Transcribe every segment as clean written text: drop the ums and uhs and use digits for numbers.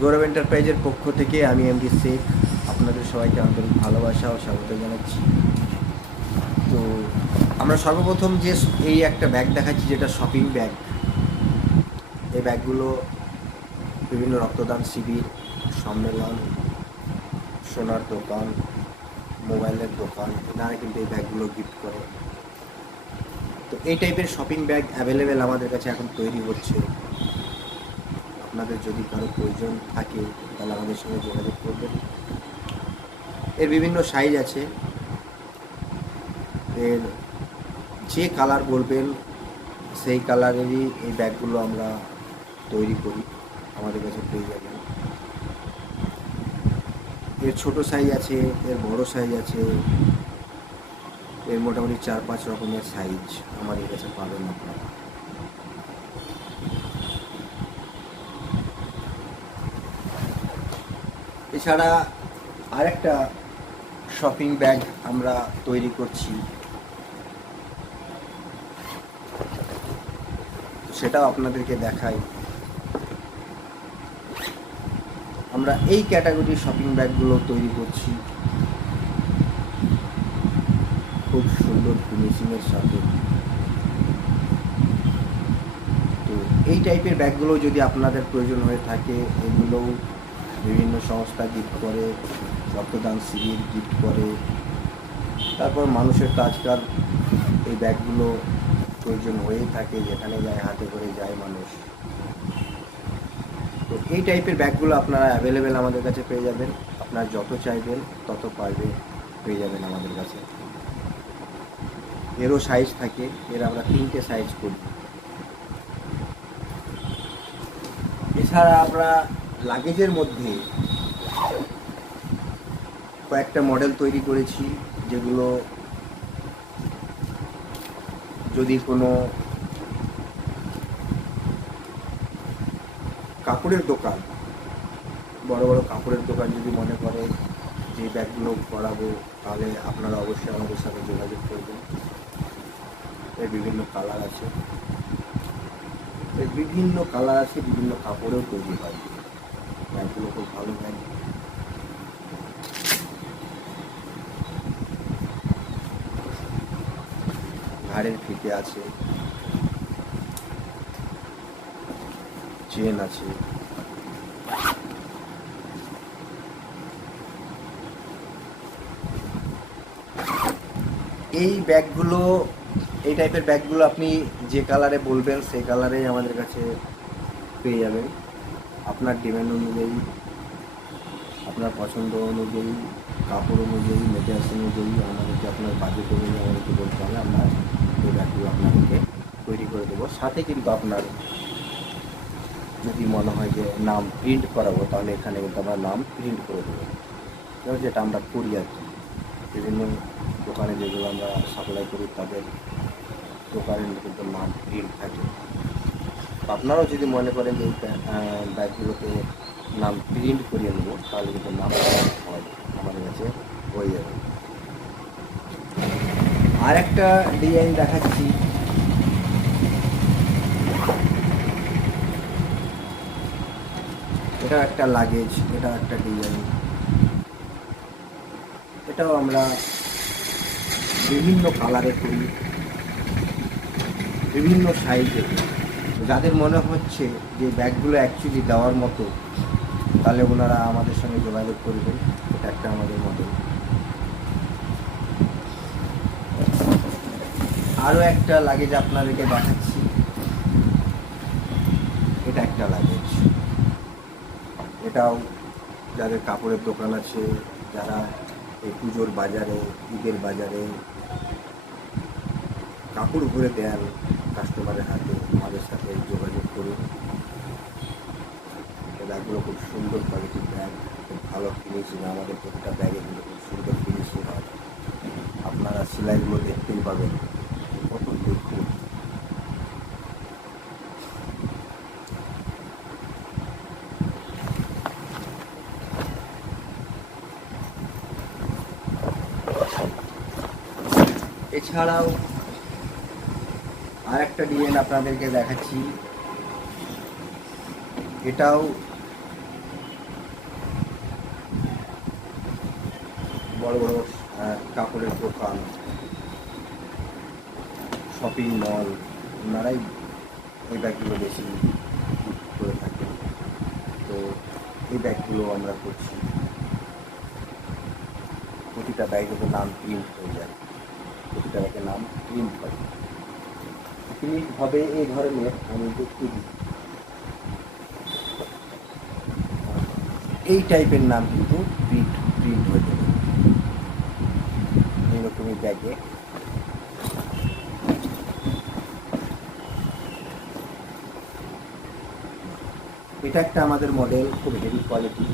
গৌরব এন্টারপ্রাইজের পক্ষ থেকে আমি এমডি শেখ আপনাদের সবাইকে আন্তরিক ভালোবাসা ও স্বাগত জানাচ্ছি। তো আমরা সর্বপ্রথম যে এই একটা ব্যাগ দেখাচ্ছি, যেটা শপিং ব্যাগ। এই ব্যাগগুলো বিভিন্ন রক্তদান শিবির, সম্মেলন, সোনার দোকান, মোবাইলের দোকান, এনারা কিন্তু এই ব্যাগগুলো গিফট করে। তো এই টাইপের শপিং ব্যাগ অ্যাভেলেবেল আমাদের কাছে এখন তৈরি হচ্ছে। আপনাদের যদি কারো প্রয়োজন থাকে তাহলে আমাদের সঙ্গে যোগাযোগ করবেন। এর বিভিন্ন সাইজ আছে, এর যে কালার বলবেন সেই কালারেরই এই ব্যাগগুলো আমরা তৈরি করি, আমাদের কাছে পেয়ে যাবেন। এর ছোট সাইজ আছে, এর বড় সাইজ আছে, এর মোটামুটি 4-5 রকমের সাইজ আমাদের কাছে পাবেন আপনারা। এছাড়া আরেকটা শপিং ব্যাগ আমরা তৈরি করছি, সেটাও আপনাদেরকে দেখাই। আমরা এই ক্যাটাগরির শপিং ব্যাগগুলো তৈরি করছি খুব সুন্দর ফিনিশিংয়ের সাথে। তো এই টাইপের ব্যাগগুলো যদি আপনাদের প্রয়োজন হয়ে থাকে, এগুলোও বিভিন্ন সংস্থা গিফট করে, রক্তদান শিবির গিফট করে। তারপর মানুষের তো আজকাল এই ব্যাগগুলো প্রয়োজন হয়েই থাকে, যেখানে যায় হাতে করে যায় মানুষ। তো এই টাইপের ব্যাগগুলো আপনারা অ্যাভেলেবেল আমাদের কাছে পেয়ে যাবেন। আপনারা যত চাইবেন তত পেয়ে যাবেন আমাদের কাছে। এরও সাইজ থাকে, এর আমরা 3টে সাইজ করি। এছাড়া আমরা লাগেজের মধ্যে কয়েকটা মডেল তৈরি করেছি, যেগুলো যদি কোনো কাপড়ের দোকান, বড় বড় কাপড়ের দোকান যদি মনে করে যে ব্যাগগুলো করাবো, তাহলে আপনারা অবশ্যই আমাদের সাথে যোগাযোগ করবেন। এর বিভিন্ন কালার আছে, বিভিন্ন কাপড়েও তৈরি হয়। ব্যাগগুলো খুব ভালো ব্যাগ। ঘাড়ের ফিতে আছে, চেন আছে। এই ব্যাগগুলো, এই টাইপের ব্যাগগুলো আপনি যে কালারে বলবেন সেই কালারেই আমাদের কাছে পেয়ে যাবেন। আপনার ডিমান্ড অনুযায়ী, আপনার পছন্দ অনুযায়ী, কাপড় অনুযায়ী, মেটেরিয়ালস অনুযায়ী আমাদেরকে, আপনার বাজেট অনুযায়ী আমাদেরকে বলতে হবে। আমরা এই ব্যাগগুলো আপনাদেরকে তৈরি করে দেবো। সাথে কিন্তু আপনার যদি মনে হয় যে নাম প্রিন্ট করাবো, তাহলে এখানে কিন্তু আমরা নাম প্রিন্ট করে দেবো, যেটা আমরা করি আর কি। বিভিন্ন দোকানে যেগুলো আমরা সাপ্লাই করি, তাদের দোকানে কিন্তু নাম প্রিন্ট থাকে। আপনারাও যদি মনে করেন যে এই ব্যাগগুলোতে নাম প্রিন্ট করিয়ে নেবো, তাহলে কিন্তু নাম আমাদের কাছে হয়ে যাবে। আর একটা ডিজাইন দেখাচ্ছি, এটা একটা লাগেজ, এটা একটা ডিজাইন। এটাও আমরা বিভিন্ন কালারে করি, বিভিন্ন সাইজে। যাদের মনে হচ্ছে যে ব্যাগগুলো অ্যাকচুয়ালি দেওয়ার মতো, তাহলে ওনারা আমাদের সঙ্গে যোগাযোগ করবেন। এটা একটা আমাদের মডেল। আরও একটা লাগেজ আপনাদেরকে দেখাচ্ছি, এটা একটা লাগেজ। এটাও যাদের কাপড়ের দোকান আছে, যারা এই পুজোর বাজারে, ঈদের বাজারে কাপড় ভরে দেন কাস্টমারের হাতে, আমাদের সাথে যোগাযোগ করুন। ব্যাগগুলো খুব সুন্দর কোয়ালিটির ব্যাগ, খুব ভালো ফিনিশিং। আমাদের প্রতিটা ব্যাগে কিন্তু খুব সুন্দর ফিনিশিং হয়। আপনারা সেলাইগুলো দেখতেই পাবেন, কত দেখুন। এছাড়াও আর একটা ডিজাইন আপনাদেরকে দেখাচ্ছি, এটাও বড় বড় কাপড়ের দোকান, শপিং মল, ওনারাই এই ব্যাগগুলো বেশি করে থাকে। তো এই ব্যাগগুলো আমরা করছি। প্রতিটা ব্যাগের নাম প্রিন্ট হয়ে যায়, প্রতিটা ব্যাগের নাম প্রিন্ট হয়। প্রিন্ট হবে এই ধরনের, আমি দেখতে দিই এই টাইপের নাম কিন্তু প্রিন্ট প্রিন্ট হয়ে যাবে এইরকমই ব্যাগে। এটা একটা আমাদের মডেল, খুব হেভি কোয়ালিটি,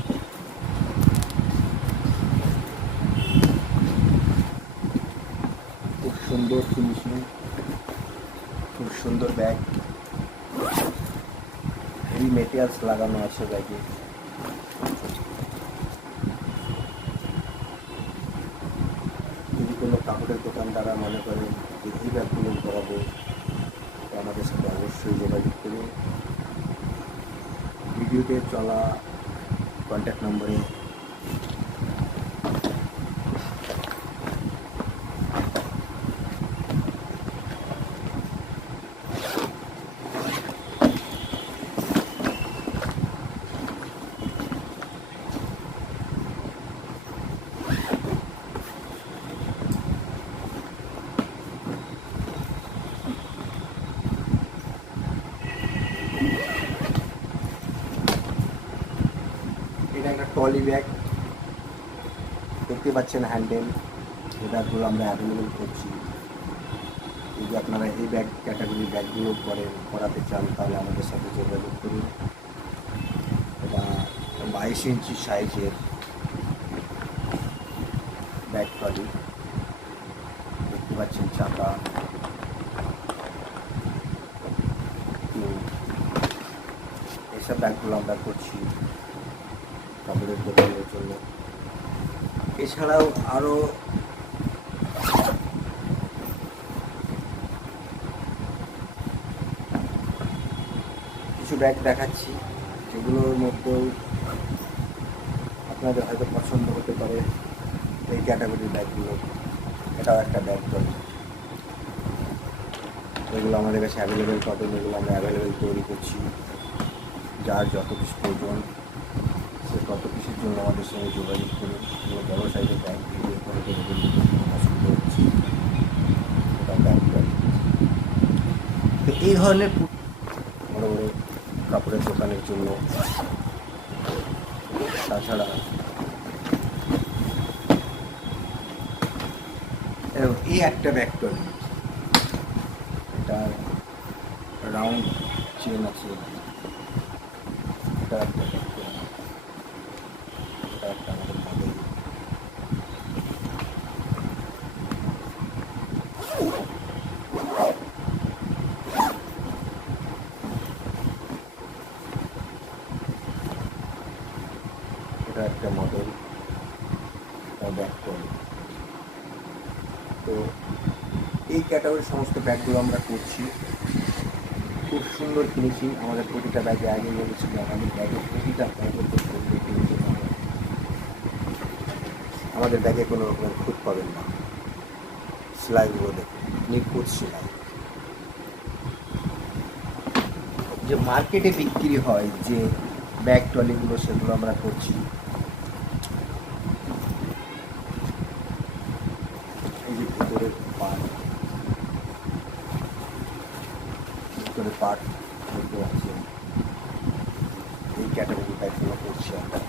খুব সুন্দর ফিনিশিং, খুব সুন্দর ব্যাগ, হেভি মেটেরিয়ালস লাগানো আছে ব্যাগে। যদি কোনো কাপড়ের দোকানদাররা মনে করেন যে এই ব্যাগগুলো করাবো, তো আমাদের সাথে অবশ্যই যোগাযোগ করুন। ভিডিওতে চলা কন্ট্যাক্ট নম্বরে এটা একটা ট্রলি ব্যাগ দেখতে পাচ্ছেন, হ্যান্ডেল। এই ব্যাগগুলো আমরা অ্যাভেলেবেল করছি। যদি আপনারা এই ব্যাগ ক্যাটাগরি ব্যাগগুলো করাতে চান তাহলে আমাদের সাথে যোগাযোগ করুন। এটা 22 ইঞ্চি সাইজের ব্যাগ ট্রলি, দেখতে পাচ্ছেন চাকা। এইসব ব্যাগগুলো আমরা করছি কাপড়ের দোকানের জন্য। এছাড়াও আরও কিছু ব্যাগ দেখাচ্ছি, যেগুলোর মধ্যেও আপনাদের হয়তো পছন্দ হতে পারে এই ক্যাটাগরির ব্যাগগুলো। এটাও একটা ব্যাগ ট্রলি, এগুলো আমাদের কাছে অ্যাভেলেবেল পাবেন। এগুলো আমরা অ্যাভেলেবেল তৈরি করছি। যার যত কিছু প্রয়োজন সে তত কিছুর জন্য আমাদের সঙ্গে যোগাযোগ করুন। এগুলো বড়ো সাইজের ব্যাগ, ভিডিও করে পছন্দ হচ্ছে এটা ব্যাগ ট্রলি। তো এই ধরনের বড়ো বড়ো কাপড়ের দোকানের জন্য। তাছাড়া এই একটা ব্যাগ ট্রলি, এটা রাউন্ড চেন আছে, এটা একটা ব্যাগ ট্রলি, এটা একটা আমাদের মডেল। এটা একটা মডেল, ব্যাগ ট্রলি। তো এই ক্যাটাগরির সমস্ত ব্যাগগুলো আমরা করছি। খুব সুন্দর ফিনিশিং। আমাদের প্রতিটা ব্যাগে আগে বলেছিল, আমাদের ব্যাগের প্রতিটা ব্যাগের ফিনিশিং হবে। আমাদের ব্যাগে কোনো রকমের খুঁত পাবেন না। সেলাইগুলো দেখুন, নিখুঁত সেলাই। যে মার্কেটে বিক্রি হয় যে ব্যাগ ট্রলিগুলো, সেগুলো আমরা করছি। এই যে ভিতরের পার্ট দেখতে পাচ্ছেন, এই ক্যাটাগরি ব্যাগগুলো করছি আমরা।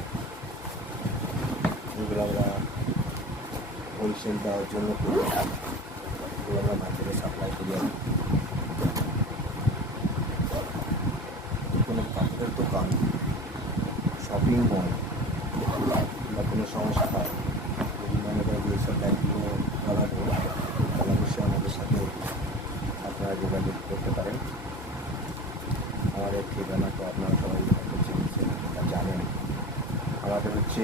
এগুলো আমরা হোলসেল দেওয়ার জন্য করি, এগুলো আমরা মার্কেটে সাপ্লাই করি। কোনো কাপড়ের দোকান, শপিং মল বা কোনো সংস্থা যদি মনে করেন যে এইসব ব্যাগগুলো করাবো, তাহলে অবশ্যই আমাদের সাথে আপনারা যোগাযোগ করতে পারেন। আমাদের ঠিকানা তো আপনারা সবাই জানেন। আমাদের হচ্ছে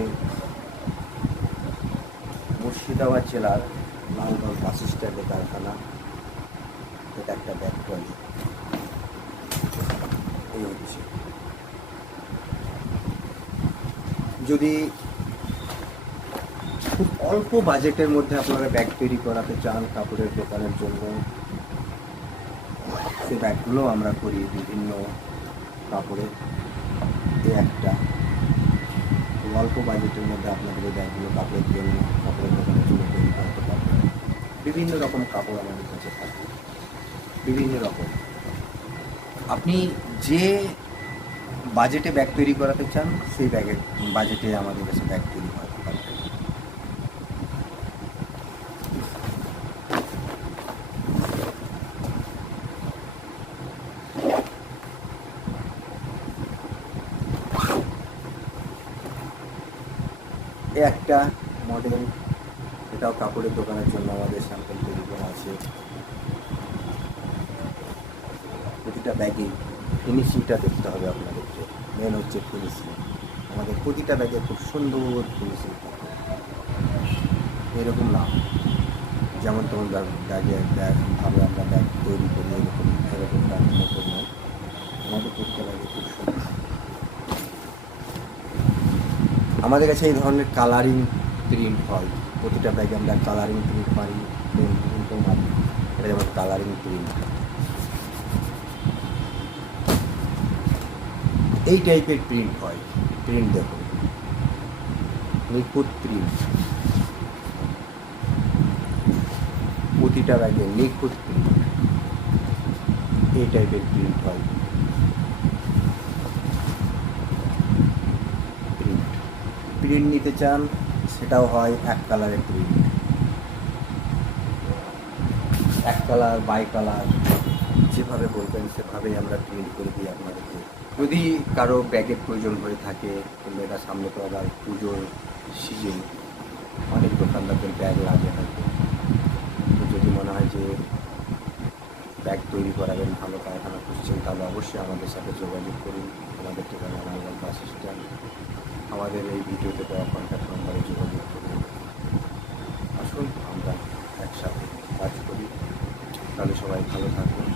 মুর্শিদাবাদ জেলার লালগঞ্জ বাস স্ট্যান্ডে কারখানা। এটা একটা ব্যাগ ট্রলি। এই হচ্ছে, যদি খুব অল্প বাজেটের মধ্যে আপনারা ব্যাগ তৈরি করাতে চান কাপড়ের দোকানের জন্য, সেই ব্যাগগুলো আমরা করি বিভিন্ন কাপড়ের। এই একটা খুব অল্প বাজেটের মধ্যে আপনাদের এই ব্যাগগুলো কাপড়ের জন্য, কাপড়ের দোকানের জন্য তৈরি করতে পারবেন। বিভিন্ন রকম কাপড় আমাদের কাছে থাকে, বিভিন্ন রকম। আপনি যে বাজেটে ব্যাগ তৈরি করাতে চান সেই ব্যাগের বাজেটে আমাদের কাছে ব্যাগ তৈরি করাতে পারবেন। এই একটা মডেল, এটাও কাপড়ের দোকানের জন্য আমাদের স্যাম্পল তৈরি করা আছে। প্রতিটা ব্যাগে ফিনিশিংটা দেখতে হবে আপনাদেরকে, মেন হচ্ছে ফিনিশিং। আমাদের প্রতিটা ব্যাগে খুব সুন্দর ফিনিশিং থাকে, এরকম না যেমন তেমন ব্যাগে ভাবে আমরা ব্যাগ তৈরি করি এরকম ব্যাগ মতো নয়। আমাদের প্রতিটা ব্যাগে খুব সুন্দর। আমাদের কাছে এই ধরনের কালারিং প্রিন্ট হয়, প্রতিটা ব্যাগে আমরা কালারিং প্রিন্ট মারি, প্রিন্টও মারি। এটা যেমন কালারিং প্রিন্ট, এই টাইপের প্রিন্ট হয়। প্রিন্ট দেখুন, নিখুঁত প্রিন্ট, প্রতিটা ব্যাগে নিখুঁত প্রিন্ট, এই টাইপের প্রিন্ট হয়। প্রিন্ট নিতে চান সেটাও হয় এক কালারের প্রিন্ট, এক কালার বাই কালার, যেভাবে বলবেন সেভাবেই আমরা প্রিন্ট করে দিই আপনাদেরকে। যদি কারো ব্যাগের প্রয়োজন হয়ে থাকে, কিংবা এটা সামনে তো আবার পুজোর সিজন, অনেক দোকানদারদের ব্যাগ লাগে হয়তো, তো যদি মনে হয় যে ব্যাগ তৈরি করাবেন, ভালো কারখানা খুঁজছেন, তাহলে অবশ্যই আমাদের সাথে যোগাযোগ করুন। আমাদের ঠিকানা রানীগঞ্জ বাস স্ট্যান্ড, আমাদের এই ভিডিওতে দেওয়া কন্ট্যাক্ট নম্বরে যোগাযোগ করুন। আসুন আমরা একসাথে কাজ করি, তাহলে সবাই ভালো থাকুন।